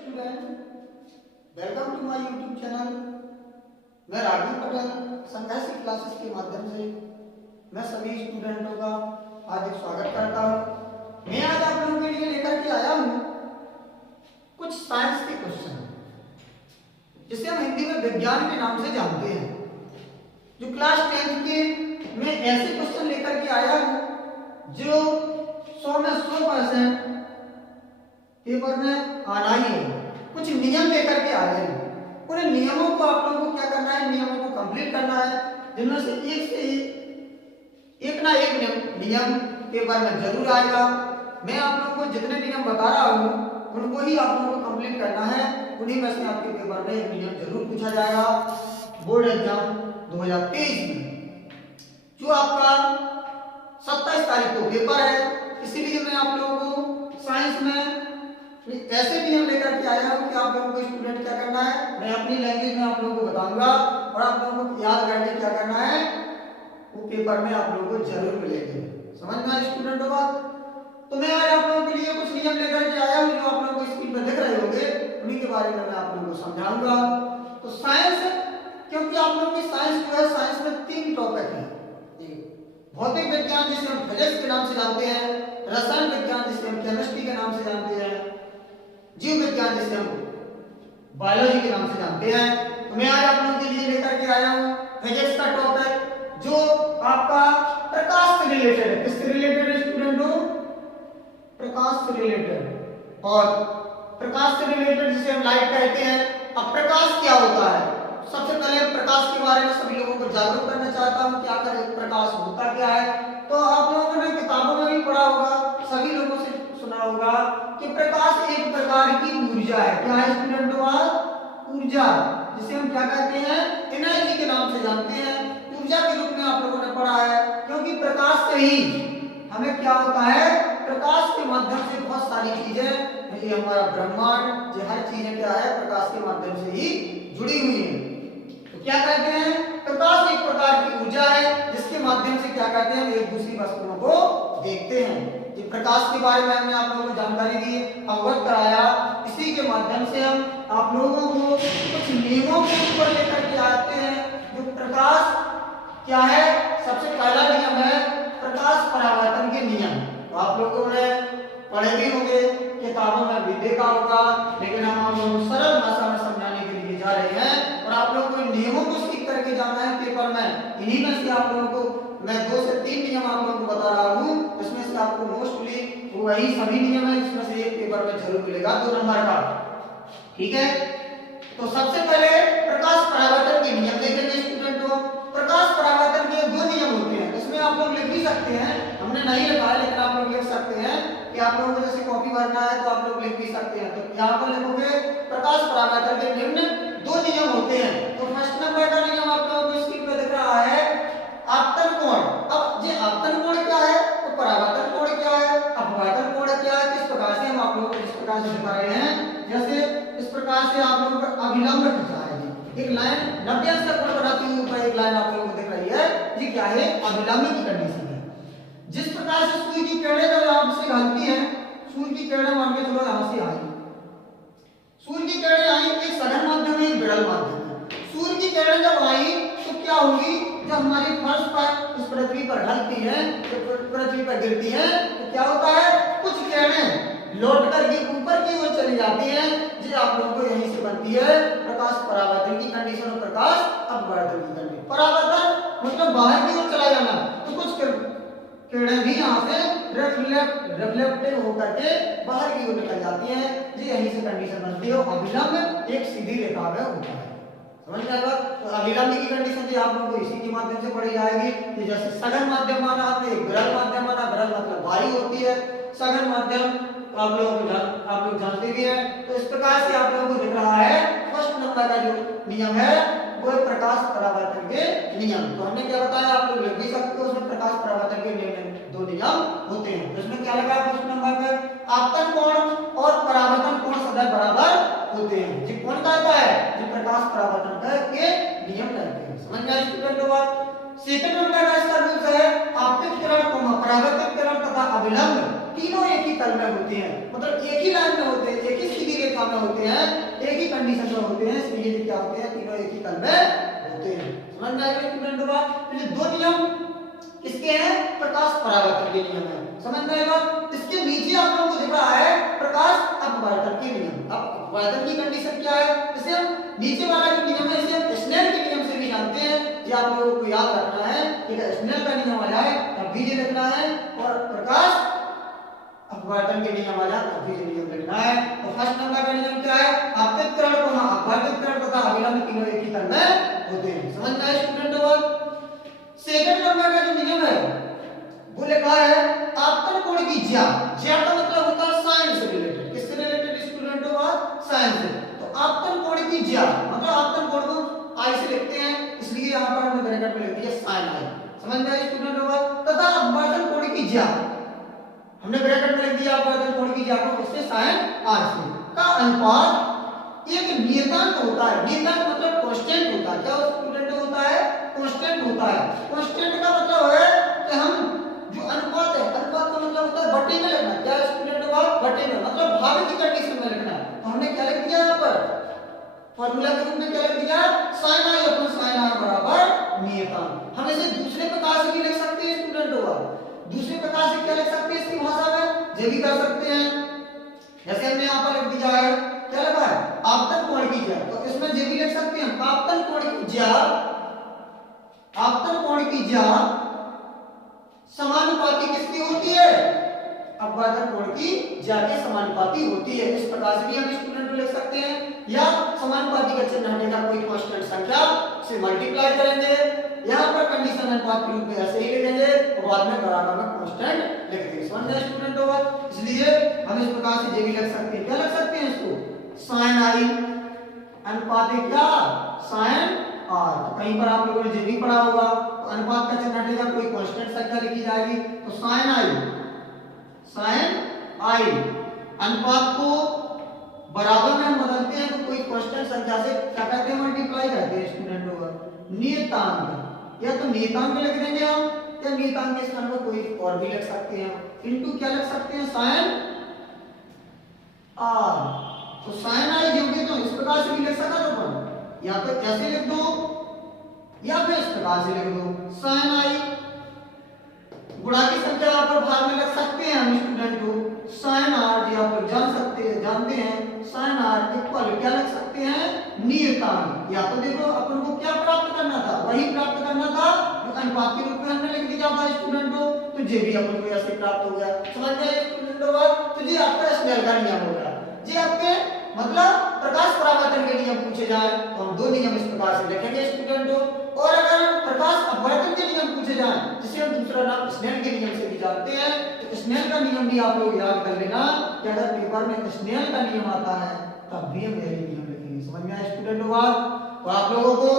Student, welcome to my YouTube channel. मैं राघव पटेल संघर्ष classes के माध्यम से मैं सभी स्टूडेंटों का हार्दिक स्वागत करता हूं। मैं आज आप लोगों के लिए लेकर के आया हूं कुछ साइंस के क्वेश्चन, जिसे हम हिंदी में विज्ञान के नाम से जानते हैं। जो क्लास 10th के मैं ऐसे क्वेश्चन लेकर के आया हूं जो 100 में 100% पेपर में आना ही है। कुछ नियम लेकर के आए हैं, उन नियमों को आप लोगों को क्या करना है, नियमों को कंप्लीट करना है, जिनमें से एक ना एक नियम पेपर में जरूर आएगा। मैं आप लोगों को जितने नियम बता रहा हूं उनको ही आप लोगों को कंप्लीट करना है। उन्हीं में से आपके पेपर में एक नियम जरूर पूछा जाएगा बोर्ड एग्जाम 2023 में, जो आपका 27 तारीख को पेपर है। इसीलिए मैं आप लोगों को साइंस में ऐसे नियम लेकर के आया हूं कि आप लोगों को स्टूडेंट क्या करना है, मैं अपनी लैंग्वेज में आप लोगों को बताऊंगा और आप लोगों को याद करके क्या करना है, वो पेपर में आप लोगों को जरूर मिलेंगे। समझ में आया स्टूडेंटों बात? तो मैं आज आप लोगों के लिए कुछ नियम लेकर के आया हूं जो आप लोगों को स्क्रीन पर दिख रहे होंगे, उन्हीं के बारे में मैं आप लोगों को समझाऊंगा। तो साइंस, क्योंकि आप लोगों की साइंस जो है, साइंस में 3 टॉपिक है। भौतिक विज्ञान जिसे हम फिजिक्स के नाम से जानते हैं, रसायन विज्ञान जिसे हम केमिस्ट्री के नाम से जानते हैं, जीव विज्ञान जिसे हम बायोलॉजी के नाम से जानते हैं। तो मैं आज आप लोगों के लिए लेकर के आया हूं फिजिक्स का टॉपिक, जो आपका प्रकाश से रिलेटेड है। किससे रिलेटेड है स्टूडेंटों? प्रकाश से रिलेटेड। और प्रकाश से रिलेटेड जिसे हम लाइट कहते हैं। अब प्रकाश क्या होता है, सबसे पहले प्रकाश के बारे में सभी लोगों को जागरूक करना चाहता हूं कि आखिर प्रकाश होता क्या है। तो आप लोगों ने किताबों में भी पढ़ा होगा, सभी लोगों से सुना होगा कि प्रकाश एक प्रकार की ऊर्जा है। क्या है स्टूडेंटों? ऊर्जा, जिसे हम क्या कहते हैं, एनर्जी के नाम से जानते हैं। ऊर्जा के रूप में आप लोगों ने पढ़ा है, क्योंकि प्रकाश से ही हमें क्या होता है, प्रकाश के माध्यम से बहुत सारी चीजें, ये हमारा ब्रह्मांड, ये हर चीजें क्या है, प्रकाश के माध्यम से ही जुड़ी हुई है। तो क्या कहते हैं, प्रकाश एक प्रकार की ऊर्जा है जिसके माध्यम से क्या कहते हैं, एक दूसरी वस्तुओं को देखते हैं। ये प्रकाश के बारे में हमने आप लोगों को जानकारी दी, अवगत कराया। इसी के माध्यम से हम आप लोगों को कुछ नियमों के ऊपर लेकर के आते हैं। जो प्रकाश क्या है, सबसे पहला नियम है प्रकाश परावर्तन के नियम। तो आप लोगों ने पढ़े भी होंगे, किताबों में भी देखा होगा, लेकिन हम आप लोगों को सरल भाषा में समझाने के लिए जा रहे हैं और आप लोगों को इन नियमों को सीख करके जाना है पेपर में। इन्हीं में से आप लोगों को मैं 2 से 3 नियम आप लोगों को बता रहा हूं, इसमें से आपको मोस्टली वही सभी नियम है जिसमें से एक पेपर में जरूर मिलेगा 2 नंबर का। ठीक है, तो सबसे पहले प्रकाश परावर्तन के नियम देखेंगे स्टूडेंटों। प्रकाश परावर्तन के 2 नियम होते हैं, इसमें आप लोग लिख भी सकते हैं, हमने नहीं लिखा है लेकिन आप लोग लिख सकते हैं कि आप लोगों को जैसे कॉपी भरना है तो आप लोग लिख भी सकते हैं। तो यहाँ पर लिखोगे प्रकाश परावर्तन के निम्न 2 नियम होते हैं। तो फर्स्ट नंबर का नियम आप लोगों को स्क्रीन पर दिख रहा है, आपतन कोण। अब ये आपतन कोण क्या है, तो परावर्तन कोण क्या है, अपवर्तन कोण क्या है, किस प्रकार से हम आप लोगों को इस प्रकार से दिखा रहे हैं, जैसे इस प्रकार से आप लोगों को अभिलंब खींचा है। एक लाइन 90 अंश का कोण बनाती हुई ऊपर एक लाइन आप लोगों को दिख रही है, ये क्या है, अभिलंब की कंडीशन है। जिस प्रकार से सूर्य की किरणें जब आपसे ढलती हैं, सूर्य की किरणें मान के चलो यहां से आई, सूर्य की किरणें आई, एक सघन माध्यम है, एक विरल माध्यम है। सूर्य की किरणें जब आई तो क्या होगी, जब हमारी फर्श पर इस पृथ्वी पर ढलती है, तो पृथ्वी पर गिरती है, तो क्या होता है, कुछ किरणें लौट करके ऊपर की ओर चली जाती हैं, जो आप लोगों को यहीं से बनती है प्रकाश परावर्तन की कंडीशन और प्रकाश अपवर्तन की कंडीशन। परावर्तन मतलब बाहर की ओर चला जाना, तो कुछ किरणें भी यहाँ से रिफ्लेक्टिव होकर के बाहर की ओर निकल जाती हैं, जो यहीं से कंडीशन बनती है। अभिलंब एक सीधी रेखा में होता है, समझ में आएगा। तो अभिलंब की कंडीशन जो आप लोगों को इसी के माध्यम से पढ़ी जाएगी कि जैसे सघन माध्यम माना आपने, एक विरल माध्यम माना, विरल मतलब भारी होती है, सघन माध्यम आप लोग जानते भी हैं। तो इस प्रकार से आप लोगों को दिख रहा है फर्स्ट नंबर का जो नियम है वो है प्रकाश परावर्तन के नियम। तो हमने क्या बताया, आप लोग लिख भी सकते हो, उसमें प्रकाश परावर्तन के नियम 2 नियम होते हैं। तो इसमें क्या लगा फर्स्ट नंबर पर, आपतन कोण और परावर्तन कोण सदैव बराबर होते हैं। जी कौन कहता है, जी प्रकाश परावर्तन के नियम कहते हैं। समझ में आया स्टूडेंटों बात? सेकंड नंबर का इसका रूल्स है, आपतित किरण, परावर्तित किरण तथा अभिलंब तीनों एक ही तल में होते हैं, मतलब एक ही लाइन में होते हैं, एक ही सीधी रेखा में होते हैं, एक ही कंडीशन में होते हैं, इसलिए ये क्या होते हैं, तीनों एक ही तल में होते हैं। समझ में आएगा स्टूडेंट होगा। तो ये दो नियम किसके हैं, प्रकाश परावर्तन के नियम है। समझ में आएगा। इसके नीचे आप लोगों को दिख रहा है प्रकाश अपवर्तन के नियम। अब अपवर्तन की कंडीशन क्या है, इसे हम नीचे वाला जो नियम है इसे हम स्नेल के नियम से भी जानते हैं। ये आप लोगों को याद रखना है कि स्नेल का नियम आ जाए तब भी ये लिखना है, और प्रकाश अपवर्तन के नियम आ जाए तब भी ये नियम लिखना है। तो फर्स्ट नंबर का नियम क्या है, आपतित किरण को अपवर्तित किरण तथा अभिलंब तीनों एक ही तल में होते हैं। समझ में आया स्टूडेंट लोग। सेकंड नंबर का जो नियम है वो लिखा है आपतन कोण की ज्या। ज्या का मतलब होता है साइन से रिलेटेड। किससे रिलेटेड स्टूडेंट होगा, साइन से। तो आपतन कोण की ज्या मतलब आपतन कोण को आई से लिखते हैं, इसलिए यहां पर हमने ब्रैकेट में लिख दिया साइन आई। समझ में आया स्टूडेंट होगा। तथा अपवर्तन कोण की ज्या हमने ब्रैकेट में लिख दिया अपवर्तन कोण की ज्या को किससे, साइन आर से। का अनुपात एक नियतांक होता है। नियतांक मतलब कांस्टेंट होता है। क्या स्टूडेंट होता है, कांस्टेंट होता है। कांस्टेंट का मतलब है कि हम जो अनुपात है, अनुपात का मतलब होता है बटे में लिखना। क्या स्टूडेंट होगा, बटे में मतलब भाग की कंडीशन में लिखना। तो हमने क्या लिख दिया यहाँ पर, फार्मूला के रूप में क्या लिख दिया, sin i upon sin r बराबर नियतांक। हम इसे दूसरे प्रकार से भी लिख सकते हैं स्टूडेंट होगा। दूसरे प्रकार से क्या लिख सकते हैं इसकी भाषा में, ये भी कर सकते हैं। जैसे हमने यहाँ पर लिख दिया है, क्या लिखा है, आपतन कोण की ज्या। तो इसमें ये भी लिख सकते हैं आपतन कोण की ज्या, आपतन कोण की ज्या समानुपाती किसकी होती है, अपवर्तन कोण की ज्या के समानुपाती होती है। इस प्रकार से भी हम स्टूडेंट को लिख सकते हैं। या समानुपाती का चिन्ह हटेगा, कोई कांस्टेंट संख्या से मल्टीप्लाई करेंगे, यहाँ पर कंडीशन अनुपात के रूप में ऐसे ही लिखेंगे और बाद में बराबर में कांस्टेंट लिख देंगे। समझ गए स्टूडेंट होगा। इसलिए हम इस प्रकार से ये भी लिख सकते हैं। क्या लिख सकते हैं इसको, sin i अनुपात क्या, sin r। तो कहीं पर आप लोगों ने ये भी पढ़ा होगा, तो अनुपात का चिन्ह हटेगा, कोई कांस्टेंट संख्या लिखी जाएगी। तो sin i अनुपात को बराबर में हम बदलते हैं तो कोई कांस्टेंट संख्या से क्या करते हैं, मल्टीप्लाई करते हैं स्टूडेंट होगा। नियतांक, या तो नियतांक लिख देंगे हम, या नियतांक के स्थान पर कोई और भी लिख सकते हैं। इनटू क्या लिख सकते हैं, sin r। तो sin i जो भी, तो इस प्रकार से भी लिख सकता तो अपन या तो ऐसे लिख दो या फिर इस प्रकार से लिख दो, sin i गुणा की संख्या आप लोग भाग में लिख सकते हैं हम स्टूडेंट को, sin r जो आप लोग जानते हैं sin r इक्वल क्या लिख सकते हैं, नियतांक। या तो देखो अपन को क्या प्राप्त करना था, वही प्राप्त करना था जो अनुपात के रूप में हमने लिख दिया था स्टूडेंट को। तो ये भी अपन को ऐसे प्राप्त हो गया। समझ गए स्टूडेंट लोग। तो ये आपका स्नेल का नियम हो गया। ये आपके मतलब प्रकाश परावर्तन के नियम पूछे जाए तो हम दो नियम इस प्रकार से लिखेंगे स्टूडेंट को। और अगर प्रकाश अपवर्तन के नियम पूछे जाए, जिसे हम दूसरा नाम स्नेल के नियम से भी जानते हैं, तो स्नेल का नियम भी आप लोग याद कर लेना कि अगर पेपर में स्नेल का नियम आता है तब भी हम यही नियम लिखेंगे। समझ में आया स्टूडेंट लोग। तो आप लोगों को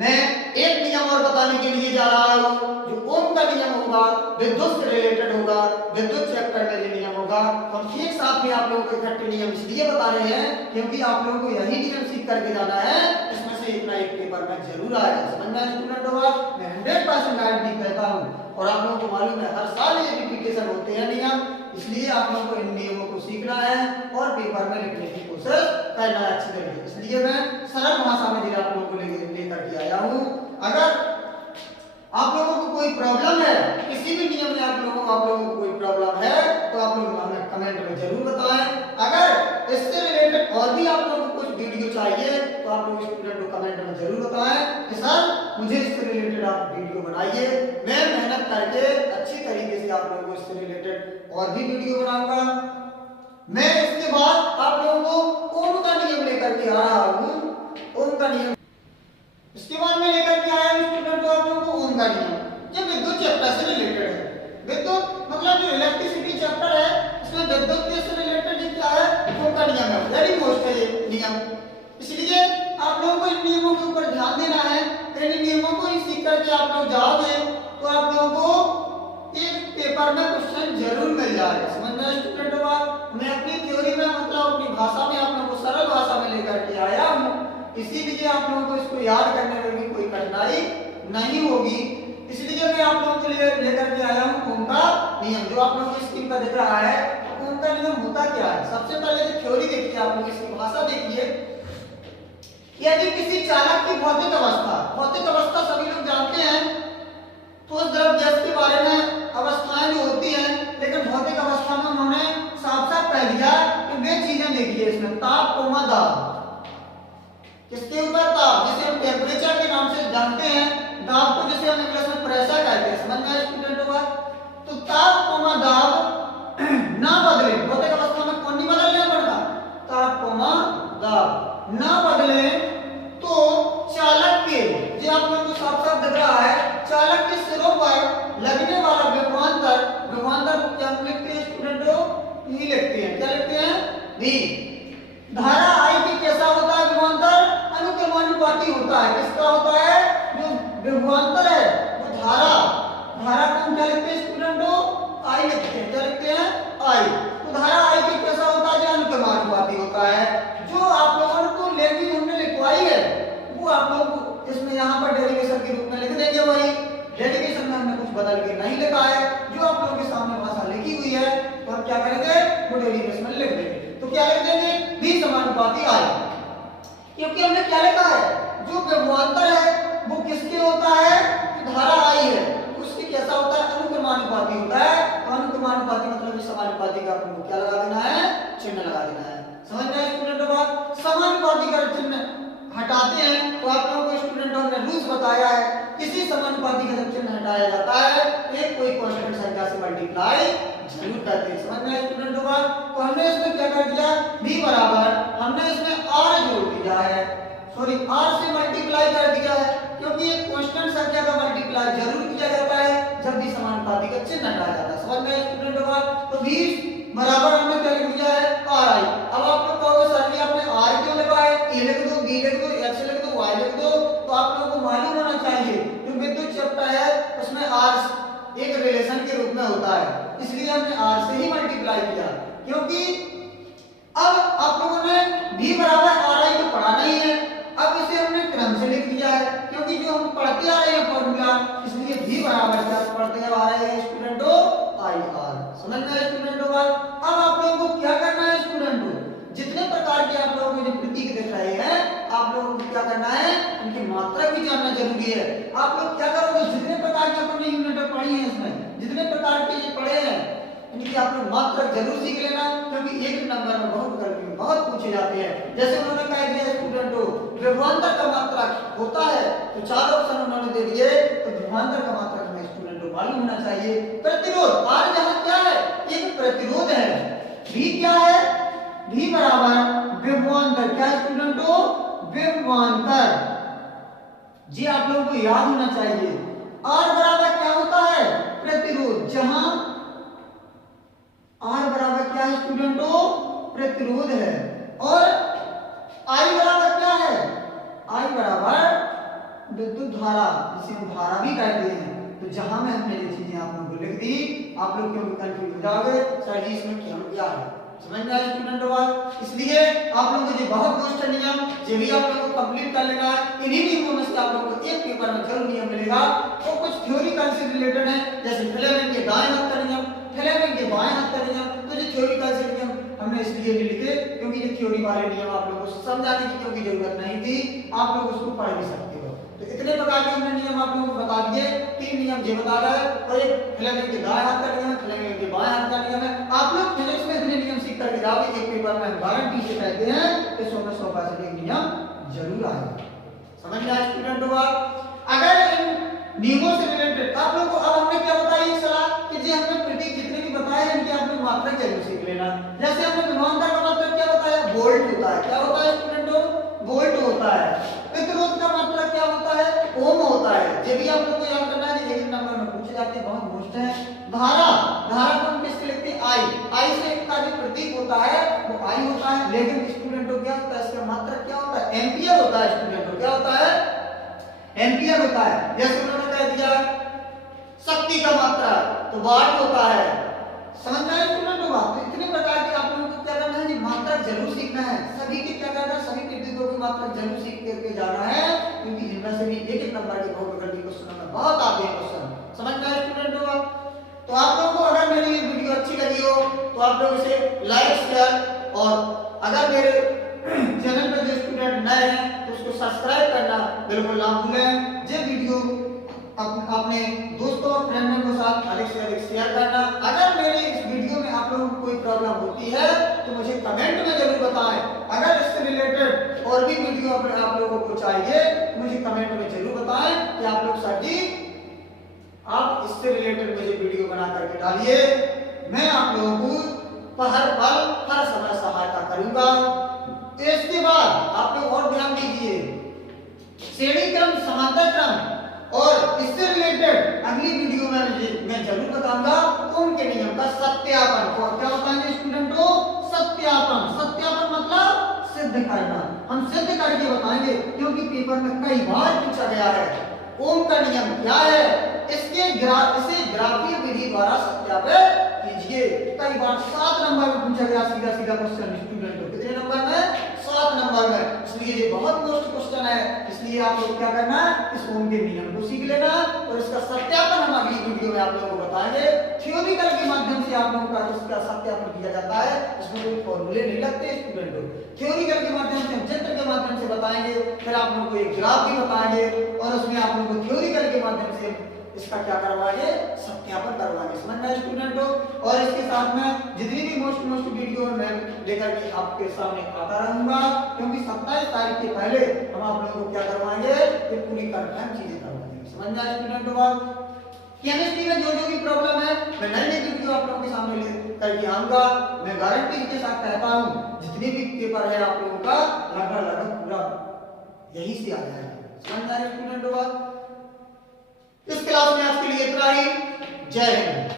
मैं एक नियम और बताने के लिए जा रहा हूं, जो ओम का नियम होगा, विद्युत से रिलेटेड होगा, विद्युत चैप्टर में ये नियम होगा। तो हम एक साथ में आप लोगों को इकट्ठे नियम इसलिए बता रहे हैं क्योंकि आप लोगों को यही नियम सीख करके जाना है, इसमें से एक ना एक पेपर में जरूर आएगा। समझ में आया स्टूडेंट होगा। मैं 100% गारंटी कहता हूं, और आप लोगों को मालूम है हर साल ये रिपीटेशन होते हैं नियम, इसलिए आप लोगों को इन नियमों को सीखना है और पेपर में लिखने की कोशिश करना है अच्छी तरीके। इसलिए मैं सरल भाषा में आप लोगों को लेकर के आया हूं। अगर आप लोगों को कोई प्रॉब्लम है, किसी भी नियम में आप लोगों को कोई प्रॉब्लम है, तो आप लोग हमें कमेंट में जरूर बताएं। अगर इससे रिलेटेड और भी आप लोगों को कुछ वीडियो चाहिए तो आप लोग स्टूडेंट को कमेंट में जरूर बताएं कि सर मुझे इससे रिलेटेड आप वीडियो बनाइए। मैं मेहनत करके अच्छी तरीके से आप लोगों को इससे रिलेटेड और भी वीडियो बनाऊंगा। मैं इसके बाद आप लोगों को ओम का नियम लेकर के आ रहा हूं। ओम का नियम इसके बाद मैं लेकर के आया हूं स्टूडेंट को आप लोगों को ओम का नियम, जो विद्युत चैप्टर से रिलेटेड है। विद्युत मतलब जो इलेक्ट्रिसिटी चैप्टर है, इसमें विद्युत से रिलेटेड क्या है, ओम का नियम है। वेरी मोस्ट है ये नियम, इसलिए आप लोगों को इन नियमों के ऊपर ध्यान देना है। इन नियमों को ही सीख करके आप लोग जाओगे तो आप लोगों को एक पेपर में क्वेश्चन जरूर मिल जाएगा। समझ में स्टूडेंट होगा। मैं अपनी थ्योरी में मतलब अपनी भाषा में आप लोगों को सरल भाषा में लेकर के आया हूं, इसीलिए आप लोगों को इसको याद करने में भी कोई कठिनाई नहीं होगी। इसलिए मैं आप लोगों के लिए लेकर के आया हूं ओम का नियम। जो आप लोगों की स्क्रीन पर दिख रहा है ओम का नियम होता क्या है। सबसे पहले जो थ्योरी देखिए, आप लोग इसकी भाषा देखिए। यदि किसी चालक की भौतिक अवस्था सभी लोग जानते हैं, ठोस द्रव गैस के बारे में अवस्थाएं जो होती हैं, लेकिन भौतिक अवस्था में उन्होंने साफ साफ कह दिया कि वे चीजें देखिए इसमें ताप कोमा दाब। किसके ऊपर ताप, जिसे हम टेम्परेचर के नाम से जानते हैं, दाब को जिसे हम इंग्लिश में प्रेशर कहते हैं। समझ में आया स्टूडेंटों का। तो ताप कोमा दाब ना बदले, भौतिक अवस्था में कौन नहीं बदलने पड़ता, ताप कोमा दाब ना बदले तो चालक के, जो आप लोगों को साफ साफ दिख रहा है, चालक के सिरों पर लगने वाला विभवांतर को क्या लिखते हैं स्टूडेंटों, यही लिखते हैं। क्या लिखते हैं, भी। धारा आई की कैसा होता है विभवांतर, अनुक्रमानुपाती होता है। किसका होता है, जो विभवांतर है वो धारा को हम क्या लिखते हैं स्टूडेंटों, आई लिखते हैं। क्या लिखते हैं, आई। तो धारा आई की कैसा होता है, जो अनुक्रमानुपाती होता है। जो आप लोगों को लैंग्वेज हमने लिखवाई है वो आप लोगों को इसमें यहाँ पर डेरिवेशन के रूप में लिख देंगे। वही डेरिवेशन में हमने कुछ बदल के नहीं लिखा है, जो आप लोगों के सामने भाषा लिखी हुई है तो हम क्या करेंगे, वो डेरिवेशन में लिख देंगे। तो क्या लिख देंगे, भी समानुपाती आई। क्योंकि हमने क्या लिखा है, जो विभवांतर है वो किसके होता है, कि धारा आई है, उसके कैसा होता है, अनुक्रमानुपाती होता है। तो अनुक्रमानुपाती मतलब समानुपाती का आपको क्या लगा देना है, चिन्ह लगा देना है। समझ में आया स्टूडेंटों का। समानुपाती का चिन्ह हटाते हैं तो आप लोगों को स्टूडेंटों ने रूल्स बताया है, किसी समानुपाती का जब चिन्ह हटाया जाता है एक कोई कांस्टेंट संख्या से मल्टीप्लाई जरूर करते हैं। समझ में आया स्टूडेंटों का। तो हमने इसमें क्या कर दिया, v बराबर, हमने इसमें r जोड़ दिया है, सॉरी r से मल्टीप्लाई कर दिया है, क्योंकि एक कांस्टेंट संख्या का मल्टीप्लाई जरूर किया जाता है जब भी समानुपाती का चिन्ह हटाया जाता है। समझ में आया स्टूडेंटों का। तो v बराबर हमने क्या लिख दिया है, ri। अब आप लोग कहोगे सर जी आपने r क्यों लिखा है, a लिख दो, b लिख दो, x लिख दो, y लिख दो। तो आप लोगों को मालूम होना चाहिए जो विद्युत चैप्टर है उसमें r एक रिलेशन के रूप में होता है, इसलिए हमने r से ही मल्टीप्लाई किया। क्योंकि अब आप लोगों ने v बराबर ri को पढ़ा नहीं है, अब इसे हमने क्रम से लिख दिया है, क्योंकि जो हम पढ़ते आ रहे हैं फॉर्मूला, इसलिए v बराबर क्या पढ़ते आ रहे हैं स्टूडेंटों, i r। समझ में आया स्टूडेंटों का। अब आप लोगों को क्या करना है स्टूडेंटों, जितने प्रकार के आप लोगों को जो प्रतीक दिख रहे हैं, आप लोगों को क्या करना है, उनकी मात्रा भी जानना जरूरी है। आप लोग क्या करोगे, जितने प्रकार की अपनी यूनिट पढ़ी है, इसमें जितने प्रकार के ये पढ़े हैं इनकी आप लोग मात्रा जरूर सीख लेना, क्योंकि एक नंबर में बहुत पूछे जाते हैं। जैसे उन्होंने कह दिया स्टूडेंटों विभवांतर का मात्रा होता है, तो 4 ऑप्शन उन्होंने दे दिए, तो विभवांतर का मात्रा हमें स्टूडेंटों मालूम होना चाहिए। प्रतिरोध, r यहाँ क्या है, एक प्रतिरोध है। v क्या है, v बराबर विभवांतर, क्या स्टूडेंटों, विभवांतर। जी आप लोगों को याद होना चाहिए। r बराबर क्या होता है, प्रतिरोध। जहां r बराबर क्या है स्टूडेंटों, प्रतिरोध है। और I बराबर क्या है, I बराबर विद्युत धारा, जिसे हम धारा भी कहते हैं। तो जहां में हमने ये चीजें आप लोगों को लिख दी, आप लोग क्यों कंफ्यूज हो जाओगे सर जी इसमें क्या है। समझ में आया स्टूडेंटों बात। इसलिए आप लोगों को ये बहुत क्वेश्चन नियम ये भी आप लोगों को कंप्लीट कर लेना है। इन्हीं नियमों में से आप लोगों को एक पेपर में जरूर नियम मिलेगा, तो कुछ थ्योरिकल से रिलेटेड है, जैसे फिलामेंट के दाएं हाथ का नियम, फिलामेंट के बाएं हाथ का नियम। तो ये थ्योरिकल से नियम हमने इसलिए नहीं लिखे क्योंकि ये थ्योरी वाले नियम आप लोगों को समझाने की क्योंकि जरूरत नहीं थी, आप लोग उसको पढ़ भी सकते हो। तो इतने प्रकार के हमने नियम आप लोगों को बता दिए। 3 नियम ये बता रहा है, और एक फिलामेंट के दाएं हाथ का नियम है, फिलामेंट के बाएं हाथ का नियम है। आप लोग फिजिक्स में इतने नियम सीख करके जाओगे, एक पेपर में हम गारंटी से कहते हैं कि 100% एक नियम जरूर आएगा। समझ में आया स्टूडेंटों का। अगर इन नियमों से रिलेटेड आप लोग को अब हमने क्या बताया एक सलाह कि जी हमने प्रतीक जितने भी बताए इनके आप लोग मात्रा जरूर सीख लेना। जैसे हमने विभवांतर का मतलब क्या बताया, वोल्ट होता है। क्या होता है स्टूडेंटों, वोल्ट होता है। प्रतिरोध का मात्रा क्या होता है, ओम होता है। ये भी आप लोग को याद करना है, एक नंबर में पूछे जाते हैं, बहुत मोस्ट है। धारा को हम किससे लिखते हैं, आई से का जो प्रतीक होता है वो आई होता है। लेकिन स्टूडेंटों क्या होता है, इसका मात्रा क्या होता है, एम्पियर होता है। स्टूडेंटों क्या होता है, एम्पियर होता है। जैसे उन्होंने कह दिया शक्ति का मात्रा तो वाट होता है। समझ में आया स्टूडेंटों को बात। तो इतने प्रकार के आप लोगों को क्या करना है, मात्रा जरूर सीखना है। सभी के क्या करना है, सभी प्रतीकों की मात्र जरूर सीख करके जाना है, क्योंकि इनमें से भी एक एक नंबर के बहुविकल्पी क्वेश्चन में बहुत आते हैं क्वेश्चन। समझ में आया स्टूडेंटों? तो आप लोगों को अगर मेरी ये वीडियो अच्छी लगी हो तो आप लोग इसे लाइक शेयर, और अगर मेरे चैनल पे जो स्टूडेंट नए हैं तो उसको सब्सक्राइब करना बिल्कुल ना भूलें। ये वीडियो अपने दोस्तों और फ्रेंडों के साथ अधिक से अधिक शेयर करना। अगर मेरे इस वीडियो में आप लोगों को कोई प्रॉब्लम होती है तो मुझे कमेंट में जरूर बताएं। अगर इससे रिलेटेड और भी वीडियो आप लोगों को चाहिए तो मुझे कमेंट में जरूर बताएं कि आप लोग सर जी आप इससे रिलेटेड मुझे वीडियो बना करके डालिए। मैं आप लोगों को हर पल हर समय सहायता करूंगा। इसके बाद आप लोग और ध्यान दीजिए, श्रेणी क्रम, समांतर क्रम और इससे रिलेटेड अगली वीडियो में मैं जरूर बताऊंगा उनके नियम का सत्यापन। और क्या बताएंगे स्टूडेंटों? सत्यापन। सत्यापन मतलब सिद्ध करना। हम सिद्ध करके बताएंगे, क्योंकि पेपर में कई बार पूछा गया है ओम का नियम क्या है, इसे ग्राफीय विधि द्वारा सत्यापित कीजिए। कई बार 7 नंबर में पूछा गया सीधा सीधा क्वेश्चन स्टूडेंटों। कितने नंबर में? 7 नंबर में। इसलिए ये बहुत मोस्ट क्वेश्चन है। इसलिए आप लोग क्या करना है, इस ओम के नियम को सीख लेना और इसका सत्यापन हम अगली वीडियो में आप लोगों को बताएंगे। थ्योरिकल के माध्यम से आप लोगों का इसका सत्यापन किया जाता है, इसमें कोई फॉर्मूले नहीं लगते स्टूडेंटों। थ्योरिकल के माध्यम से हम चित्र के माध्यम से बताएंगे, फिर आप लोगों को एक ग्राफ भी बताएंगे और उसमें आप लोगों को थ्योरिकल के माध्यम से इसका क्या करवाएंगे, सत्यापन करवाएंगे। समझ में स्टूडेंटों? और इसके साथ में जितनी भी मोस्ट वीडियो मैं लेकर के आपके सामने आता रहूंगा, क्योंकि 27 तारीख के पहले हम आप लोगों को क्या करवाएंगे, ये पूरी कंफर्म चीजें करवाएंगे। समझ में स्टूडेंटों? केमिस्ट्री में जो जो भी प्रॉब्लम है मैं नई वीडियो आप लोगों के सामने ले करके आऊंगा। मैं गारंटी के साथ कहता हूं जितने भी पेपर है आप लोगों का लगभग पूरा यही से आ जाएगा। समझ में स्टूडेंटों? इस क्लास में आज के लिए इतना ही। जय हिंद।